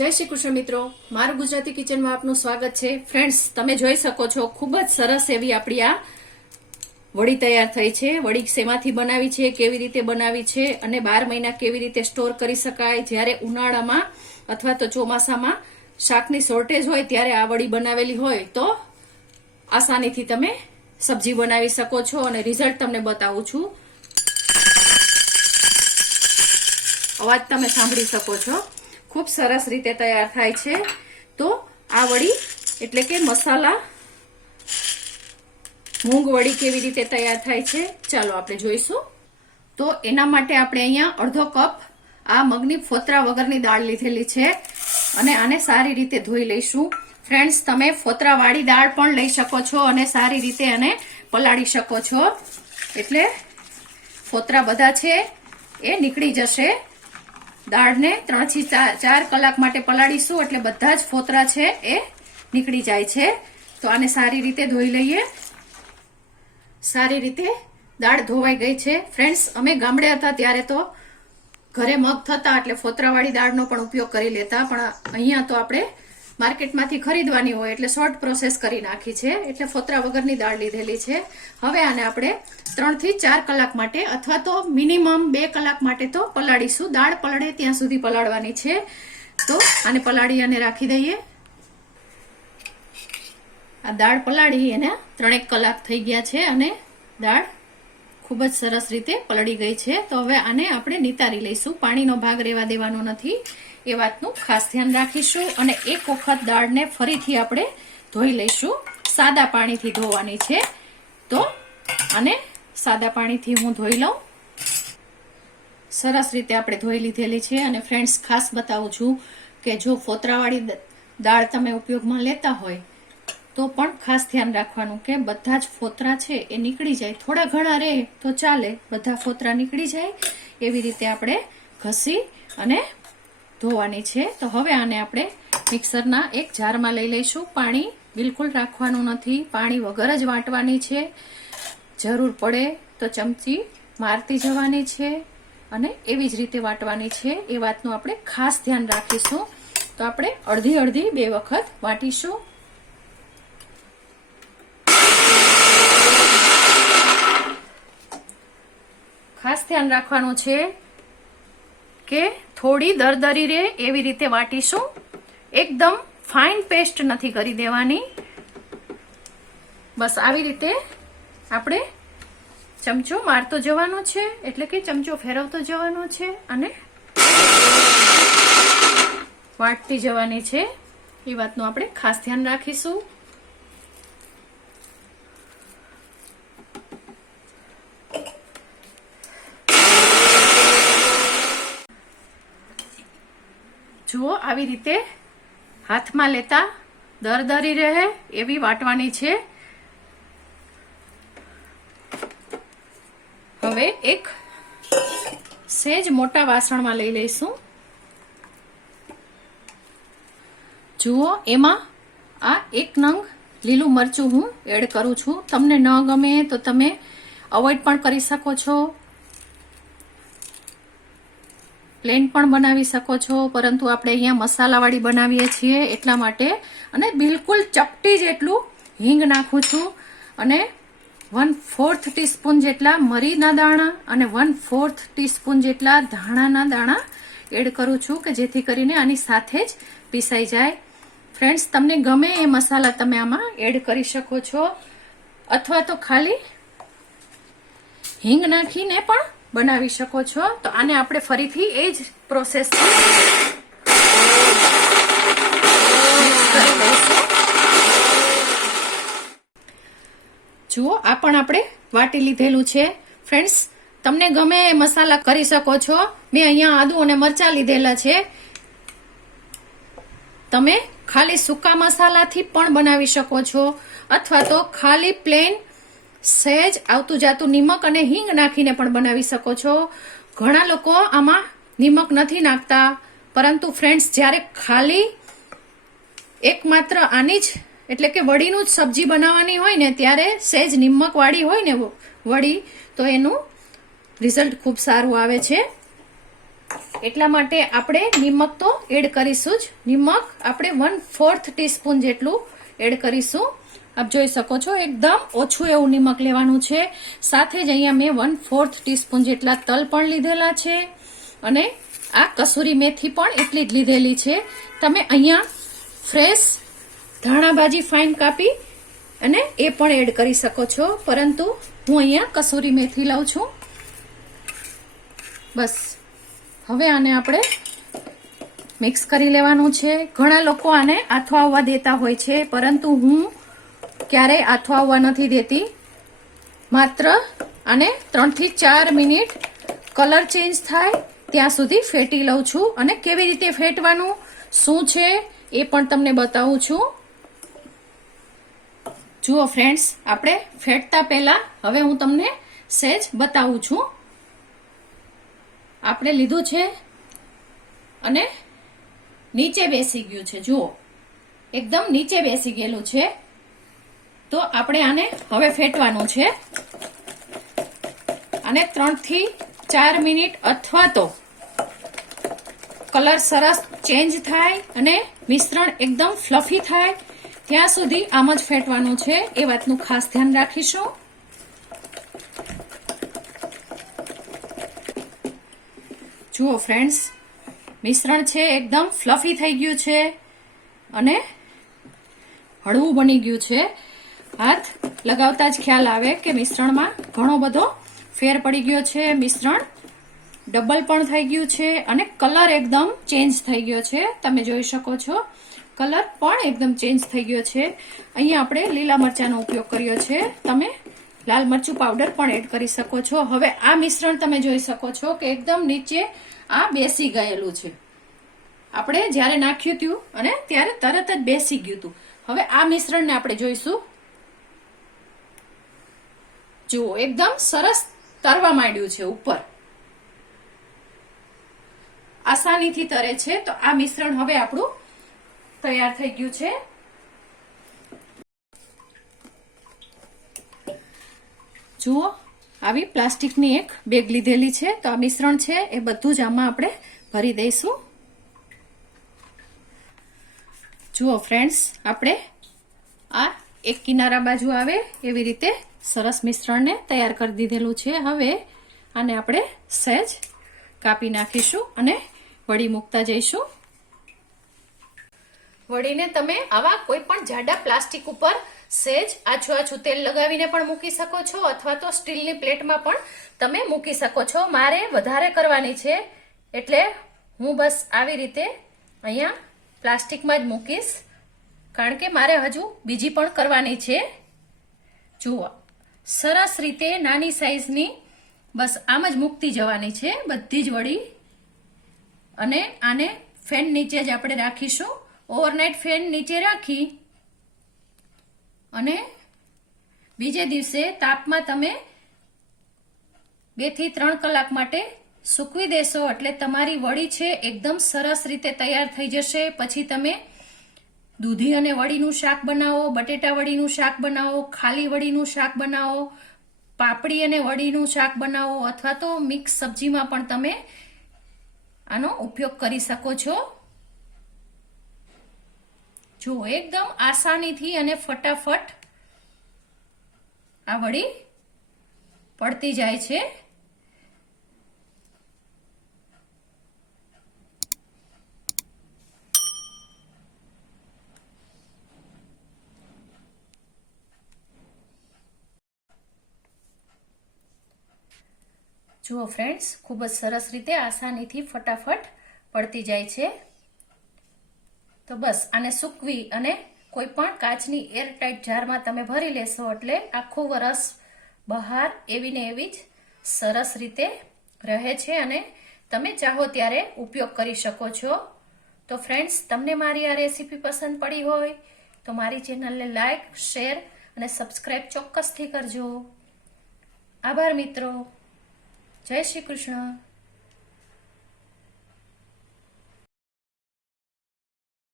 જય શ્રી કૃષ્ણ મિત્રો, મારું ગુજરાતી કિચનમાં આપનું સ્વાગત છે। ફ્રેન્ડ્સ, તમે જોઈ શકો છો ખૂબ જ સરસ એવી આપણી આ વડી તૈયાર થઈ છે। વડી શેમાંથી બનાવી છે, કેવી રીતે બનાવી છે અને 12 મહિના કેવી રીતે સ્ટોર કરી શકાય। જ્યારે ઉનાળામાં અથવા તો ચોમાસામાં શાકની શોર્ટેજ હોય ત્યારે આ વડી બનાવેલી હોય તો આસાનીથી તમે સબ્જી બનાવી શકો છો અને રિઝલ્ટ તમને બતાવું છું। અવાજ તમે સાંભળી શકો છો। खूब सरस रीते तैयार थाय छे। तो आ वड़ी एटले के मसाला मूंग वड़ी केवी रीते तैयार थाय छे चालो आपणे जोईशुं। तो एना माटे आपणे अहींया अर्धो कप आ मगनी फोतरा वगरनी दाळ लीधेली छे अने आने सारी रीते धोई लईशुं। फ्रेंड्स, तमे फोतरा वाળી दाळ पण लई शको छो अने सारी रीते आने पलाળી शको छो एटले फोतरा बधा छे ए નીકળી जशे। દાળને 3 થી 4 કલાક માટે પલાળીશું એટલે બધા જ ફોતરા છે એ નીકળી જાય છે। તો આને સારી રીતે ધોઈ લઈએ। સારી રીતે દાળ ધોવાઈ ગઈ છે। ફ્રેન્ડ્સ, અમે ગામડે હતા ત્યારે તો ઘરે મગ થતા એટલે ફોતરાવાળી દાળનો પણ ઉપયોગ કરી લેતા, પણ અહીંયા તો આપણે માર્કેટમાંથી ખરીદવાની હોય એટલે શોર્ટ પ્રોસેસ કરી નાખી છે એટલે ફોતરા વગરની દાળ લીધેલી છે। હવે આને આપણે 3 થી 4 કલાક માટે અથવા તો મિનિમમ 2 કલાક માટે તો પલાળીશું। દાળ પલળે ત્યાં સુધી પલાળવાની છે। તો આને પલાળી અને રાખી દઈએ। આ દાળ પલાળી એને 3 કલાક થઈ ગયા છે અને દાળ ખૂબ જ સરસ રીતે પલળી ગઈ છે। તો હવે આને આપણે નિતારી લઈશું। પાણીનો ભાગ રહેવા દેવાનો નથી એ વાતનું ખાસ ધ્યાન રાખીશું અને એક વખત દાળને ફરીથી આપણે ધોઈ લઈશું। સાદા પાણીથી ધોવાની છે। તો આને સાદા પાણીથી હું ધોઈ લઉં। સરસ રીતે આપણે ધોઈ લીધેલી છે। અને ફ્રેન્ડ્સ, ખાસ બતાવું છું કે જો ફોતરાવાળી દાળ તમે ઉપયોગમાં લેતા હોય તો પણ ખાસ ધ્યાન રાખવાનું કે બધા જ ફોતરા છે એ નીકળી જાય। થોડા ઘણા રહે તો ચાલે, બધા ફોતરા નીકળી જાય એવી રીતે આપણે ઘસી અને ધોવાની છે। તો હવે આને આપણે મિક્સરના એક જારમાં લઈ લઈશું। પાણી બિલકુલ રાખવાનું નથી, પાણી વગર જ વાટવાની છે। જરૂર પડે તો ચમચી મારતી જવાની છે અને એવી જ રીતે વાટવાની છે એ વાતનું આપણે ખાસ ધ્યાન રાખીશું। તો આપણે અડધી અડધી 2 વખત વાટીશું। ખાસ ધ્યાન રાખવાનું છે કે થોડી દરદરી રહે એવી રીતે વાટીશું। એકદમ ફાઇન પેસ્ટ નથી કરી દેવાની, બસ આવી રીતે આપણે ચમચો મારતો જવાનો છે એટલે કે ચમચો ફેરવતો જવાનો છે અને વાટતી જવાની છે એ વાતનું આપણે ખાસ ધ્યાન રાખીશું। જુઓ, આવી રીતે હાથમાં લેતા દરદરી રહે એવી વાટવાની છે। હવે એક સેજ મોટા વાસણમાં લઈ લઈશું। જુઓ, એમાં આ 1 નંગ લીલું મરચું હું એડ કરું છું। તમને ન ગમે તો તમે અવોઇડ પણ કરી શકો છો, પ્લેન પણ બનાવી શકો છો, પરંતુ આપણે અહીંયા મસાલાવાળી બનાવીએ છીએ એટલા માટે। અને બિલકુલ ચપટી જેટલું હિંગ નાખું છું અને 1/4 ટીસ્પૂન જેટલા મરીના દાણા અને 1/4 ટીસ્પૂન જેટલા ધાણાના દાણા એડ કરું છું કે જેથી કરીને આની સાથે જ પીસાઈ જાય। ફ્રેન્ડ્સ, તમને ગમે એ મસાલા તમે આમાં એડ કરી શકો છો અથવા તો ખાલી હિંગ નાખીને પણ બનાવી શકો છો। તો આને આપણે ફરીથી એ જ પ્રોસેસથી મિક્સ કરી લઈશું। જુઓ, આ પણ આપણે વાટી લીધેલું છે। ફ્રેન્ડ્સ, તમને ગમે એ મસાલા કરી શકો છો। મેં અહીંયા આદુ અને મરચાં લીધેલા છે। તમે ખાલી સૂકા મસાલાથી પણ બનાવી શકો છો અથવા તો ખાલી પ્લેન સહેજ આવતું જાતું નિમક અને હિંગ નાખીને પણ બનાવી શકો છો। ઘણા લોકો આમાં નિમક નથી નાખતા, પરંતુ ફ્રેન્ડ્સ, જ્યારે ખાલી એકમાત્ર આની જ એટલે કે વડીનું જ સબ્જી બનાવવાની હોય ને ત્યારે સહેજ નિમક વાળી હોય ને વડી તો એનું રિઝલ્ટ ખૂબ સારું આવે છે। એટલા માટે આપણે નિમક તો એડ કરીશું જ. નિમક આપણે 1/4 ટીસ્પૂન જેટલું એડ કરીશું. આપ જોઈ શકો છો એકદમ ઓછું એવું નિમક લેવાનું છે. સાથે જ અહીંયા મેં 1/4 ટીસ્પૂન જેટલા તલ પણ લીધેલા છે અને આ કસૂરી મેથી પણ એટલી જ લીધેલી છે. તમે અહીંયા ફ્રેશ ધાણા ભાજી ફાઇન કાપી અને એ પણ એડ કરી શકો છો, પરંતુ હું અહીંયા કસૂરી મેથી લઉં છું. બસ હવે આને આપણે મિક્સ કરી લેવાનું છે. ઘણા લોકો આને આથો આવવા દેતા હોય છે, પરંતુ હું ક્યારેય આથો આવવા નથી દેતી. માત્ર આને 3 થી 4 મિનિટ કલર ચેન્જ થાય ત્યાં સુધી ફેટી લઉં છું. અને કેવી રીતે ફેટવાનું શું છે એ પણ તમને બતાવું છું. જુઓ ફ્રેન્ડ્સ, આપણે ફેટતા પહેલા હવે હું તમને સહેજ બતાવું છું. આપણે લીધું છે અને નીચે બેસી ગયું છે. જુઓ એકદમ નીચે બેસી ગયેલું છે. તો આપણે આને હવે ફેટવાનું છે. અને 3 થી 4 મિનિટ અથવા તો કલર સરસ ચેન્જ થાય અને મિશ્રણ એકદમ ફ્લફી થાય ત્યાં સુધી આમ જ ફેટવાનું છે. એ વાતનું ખાસ ધ્યાન રાખીશું. જુઓ ફ્રેન્ડ્સ, મિશ્રણ છે એકદમ ફ્લફી થઈ ગયું છે અને હળવું બની ગયું છે. હાથ લગાવતા જ ખ્યાલ આવે કે મિશ્રણમાં ઘણો બધો ફેર પડી ગયો છે. મિશ્રણ ડબલ પણ થઈ ગયું છે અને કલર એકદમ ચેન્જ થઈ ગયો છે. તમે જોઈ શકો છો કલર પણ એકદમ ચેન્જ થઈ ગયો છે. અહીંયા આપણે લીલા મરચાંનો ઉપયોગ કર્યો છે. તમે લાલ મરચું પાવડર પણ એડ કરી શકો છો. હવે આ મિશ્રણ તમે જોઈ શકો છો કે એકદમ નીચે આ બેસી ગયેલું છે. આપણે જ્યારે નાખ્યું હતું અને ત્યારે તરત જ બેસી ગયું હતું. હવે આ મિશ્રણને આપણે જોઈશું. જુઓ એકદમ સરસ તરવા માંડ્યું છે. ઉપર આસાનીથી તરે છે. તો આ મિશ્રણ હવે આપણું તૈયાર થઈ ગયું છે. જુઓ આવી પ્લાસ્ટિકની એક બેગ લીધેલી છે. તો આ મિશ્રણ છે એ બધું જ આમાં આપણે ભરી દઈશું. જુઓ ફ્રેન્ડ્સ, આપણે આ એક કિનારા બાજુ આવે એવી રીતે સરસ મિશ્રણને તૈયાર કરી દીધેલું છે. હવે આને આપણે સહેજ કાપી નાખીશું અને વળી મૂકતા જઈશું. વળીને તમે આવા કોઈ પણ જાડા પ્લાસ્ટિક ઉપર સહેજ આછું આછું તેલ લગાવીને પણ મૂકી શકો છો અથવા તો સ્ટીલની પ્લેટમાં પણ તમે મૂકી શકો છો. મારે વધારે કરવાની છે એટલે હું બસ આવી રીતે અહીંયા પ્લાસ્ટિકમાં જ મૂકીશ, કારણ કે મારે હજુ બીજી પણ કરવાની છે. જુઓ સરસ રીતે નાની સાઈઝની બસ આમ જ મૂકતી જવાની છે બધી જ વળી. અને આને ફેન નીચે જ આપણે રાખીશું. ઓવરનાઇટ ફેન નીચે રાખી અને બીજે દિવસે તાપમાં તમે 2 થી 3 કલાક માટે સૂકવી દેશો એટલે તમારી વડી છે એકદમ સરસ રીતે તૈયાર થઈ જશે. પછી તમે દૂધી અને વડીનું શાક બનાવો, બટેટા વડીનું શાક બનાવો, ખાલી વડીનું શાક બનાવો, પાપડી અને વડીનું શાક બનાવો અથવા તો મિક્સ સબ્જીમાં પણ તમે આનો ઉપયોગ કરી શકો છો. જો એકદમ આસાનીથી અને ફટાફટ આ વડી પડતી જાય છે. જુઓ ફ્રેન્ડ્સ, ખૂબ જ સરસ રીતે આસાનીથી ફટાફટ પડતી જાય છે. તો બસ આને સૂકવી અને કોઈ પણ કાચની એરટાઇટ જારમાં તમે ભરી લેશો એટલે આખું વરસ બહાર એવી ને એવી જ સરસ રીતે રહે છે અને તમે ચાહો ત્યારે ઉપયોગ કરી શકો છો. તો ફ્રેન્ડ્સ, તમને મારી આ રેસીપી પસંદ પડી હોય તો મારી ચેનલને લાઈક, શેર અને સબસ્ક્રાઇબ ચોક્કસથી કરજો. આભાર મિત્રો. જય શ્રી કૃષ્ણ.